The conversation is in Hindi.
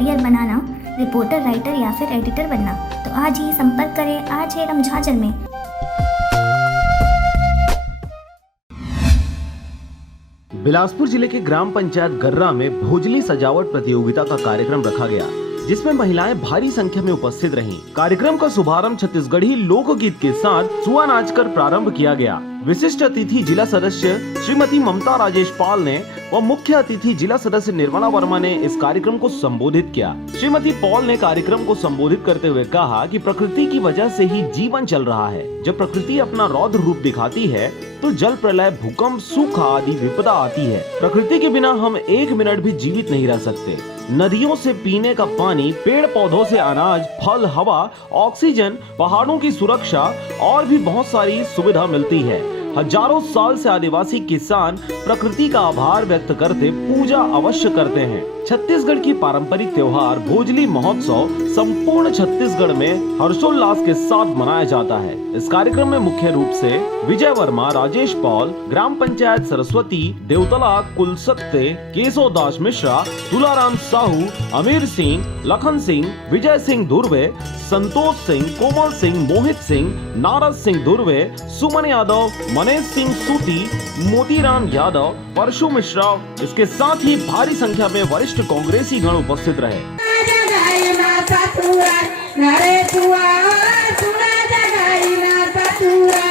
करियर बनाना, रिपोर्टर, राइटर या फिर एडिटर बनना, तो आज ही संपर्क करें। आज है रमझाजल में। बिलासपुर जिले के ग्राम पंचायत गर्रा में भोजली सजावट प्रतियोगिता का कार्यक्रम रखा गया, जिसमें महिलाएं भारी संख्या में उपस्थित रहीं। कार्यक्रम का शुभारंभ छत्तीसगढ़ी लोकगीत के साथ सुआ नाच कर प्रारंभ किया गया। विशिष्ट अतिथि जिला सदस्य श्रीमती ममता राजेश पाल ने व मुख्य अतिथि जिला सदस्य निर्मला वर्मा ने इस कार्यक्रम को संबोधित किया। श्रीमती पॉल ने कार्यक्रम को संबोधित करते हुए कहा कि प्रकृति की वजह से ही जीवन चल रहा है। जब प्रकृति अपना रौद्र रूप दिखाती है तो जल प्रलय, भूकंप, सूखा आदि विपदा आती है। प्रकृति के बिना हम एक मिनट भी जीवित नहीं रह सकते। नदियों से पीने का पानी, पेड़ पौधों से अनाज, फल, हवा, ऑक्सीजन, पहाड़ों की सुरक्षा और भी बहुत सारी सुविधा मिलती है। हजारों साल से आदिवासी किसान प्रकृति का आभार व्यक्त करते पूजा अवश्य करते हैं। छत्तीसगढ़ की पारंपरिक त्योहार भोजली महोत्सव संपूर्ण छत्तीसगढ़ में हर्षोल्लास के साथ मनाया जाता है। इस कार्यक्रम में मुख्य रूप से विजय वर्मा, राजेश पॉल, ग्राम पंचायत सरस्वती, देवतला कुलसत्ते, केशव दास मिश्रा, तुलाराम साहू, अमीर सिंह, लखन सिंह, विजय सिंह धुर्वे, संतोष सिंह, कोमल सिंह, मोहित सिंह, नारद सिंह धुर्वे, सुमन यादव, मनीष सिंह सूती, मोतीराम यादव, परशु मिश्रा, इसके साथ ही भारी संख्या में वरिष्ठ कांग्रेसी गण उपस्थित रहे। नरे तुआ सुना जगाई ना ततुआ